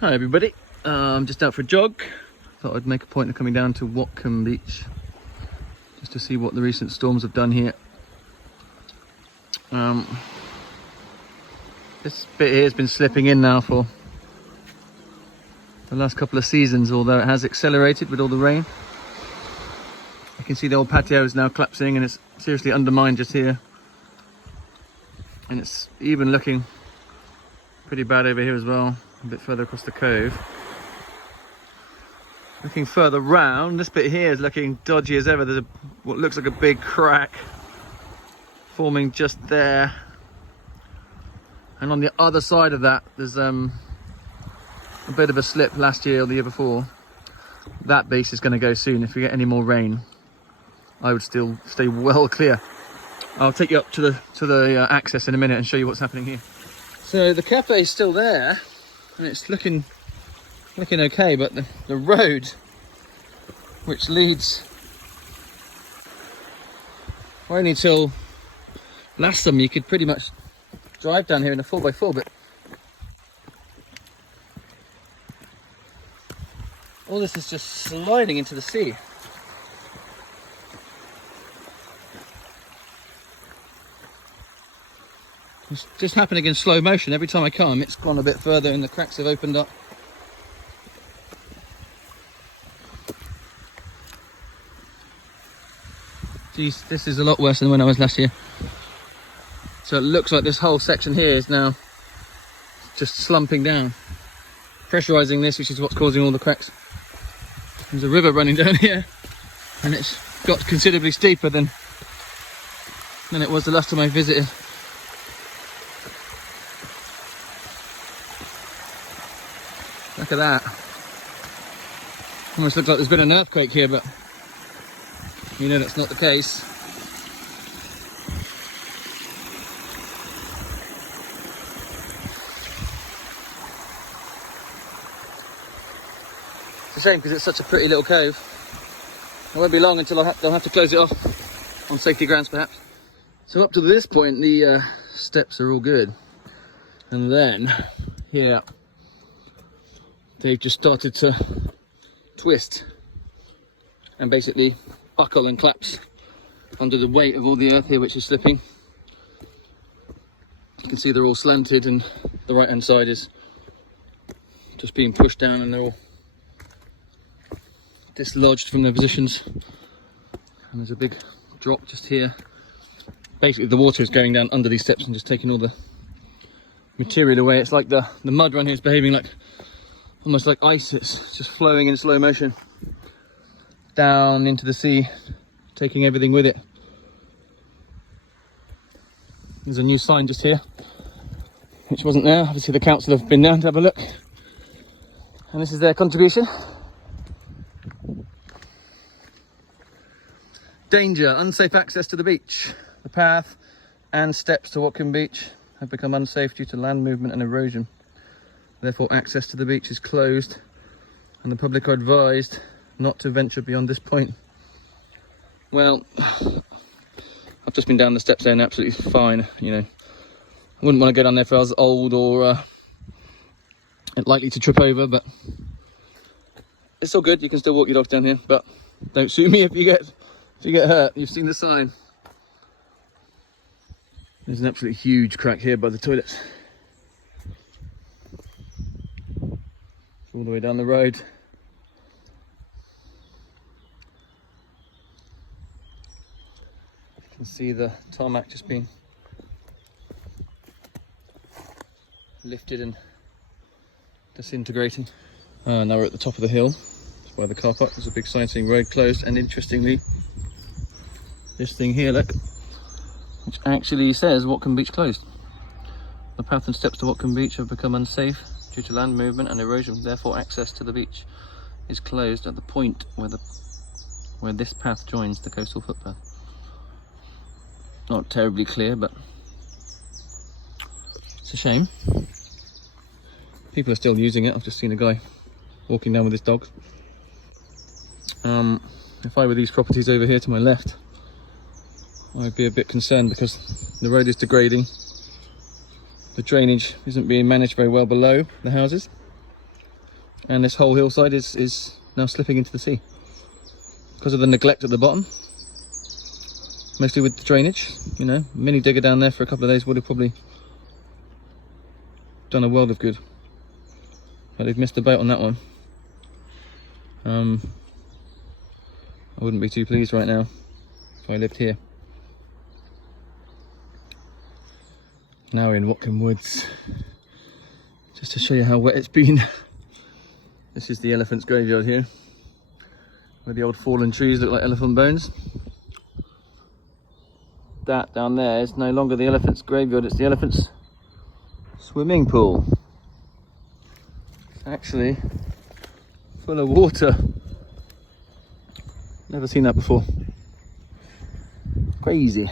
Hi everybody, I'm just out for a jog. Thought I'd make a point of coming down to Watcombe Beach just to see what the recent storms have done here. This bit here has been slipping in now for the last couple of seasons, although it has accelerated with all the rain. You can see the old patio is now collapsing and it's seriously undermined just here. And it's even looking pretty bad over here as well, a bit further across the cove. Looking further round, this bit here is looking dodgy as ever. There's what looks like a big crack forming just there. And on the other side of that, there's a bit of a slip last year or the year before. That base is going to go soon. If we get any more rain, I would still stay well clear. I'll take you up to the access in a minute and show you what's happening here. So the cafe is still there, and it's looking okay, but the road which leads, well, only till last summer you could pretty much drive down here in a 4x4, but all this is just sliding into the sea. It's just happening in slow motion. Every time I come, it's gone a bit further and the cracks have opened up. Geez, this is a lot worse than when I was last year. So it looks like this whole section here is now just slumping down, pressurizing this, which is what's causing all the cracks. There's a river running down here, and it's got considerably steeper than it was the last time I visited. Look at that. Almost looks like there's been an earthquake here, but you know that's not the case. It's a shame because it's such a pretty little cove. It won't be long until they'll have to close it off on safety grounds perhaps. So up to this point the steps are all good. And then here they've just started to twist and basically buckle and collapse under the weight of all the earth here which is slipping. You can see they're all slanted and the right hand side is just being pushed down and they're all dislodged from their positions. And there's a big drop just here. Basically the water is going down under these steps and just taking all the material away. It's like the mud around here is behaving like almost like ice. It's just flowing in slow motion down into the sea, taking everything with it. There's a new sign just here, which wasn't there. Obviously the council have been down to have a look, and this is their contribution. Danger, unsafe access to the beach. The path and steps to Watcombe Beach have become unsafe due to land movement and erosion. Therefore, access to the beach is closed, and the public are advised not to venture beyond this point. Well, I've just been down the steps there and absolutely fine. You know, I wouldn't want to go down there if I was old or likely to trip over, but it's all good. You can still walk your dogs down here, but don't sue me if you get hurt. You've seen the sign. There's an absolutely huge crack here by the toilets. All the way down the road. You can see the tarmac just being lifted and disintegrating. Now we're at the top of the hill. It's by the car park. There's a big sign saying road closed, and interestingly, this thing here, look, which actually says Watcombe Beach closed. The path and steps to Watcombe Beach have become unsafe due to land movement and erosion. Therefore, access to the beach is closed at the point where this path joins the coastal footpath. Not terribly clear, but it's a shame. People are still using it. I've just seen a guy walking down with his dog. If I were these properties over here to my left, I'd be a bit concerned because the road is degrading. The drainage isn't being managed very well below the houses. And this whole hillside is now slipping into the sea because of the neglect at the bottom, mostly with the drainage. You know, mini digger down there for a couple of days would have probably done a world of good, but they've missed the boat on that one. I wouldn't be too pleased right now if I lived here. Now we're in Watcombe Woods, just to show you how wet it's been. This is the elephant's graveyard here, where the old fallen trees look like elephant bones. That down there is no longer the elephant's graveyard, it's the elephant's swimming pool. It's actually full of water. Never seen that before. Crazy.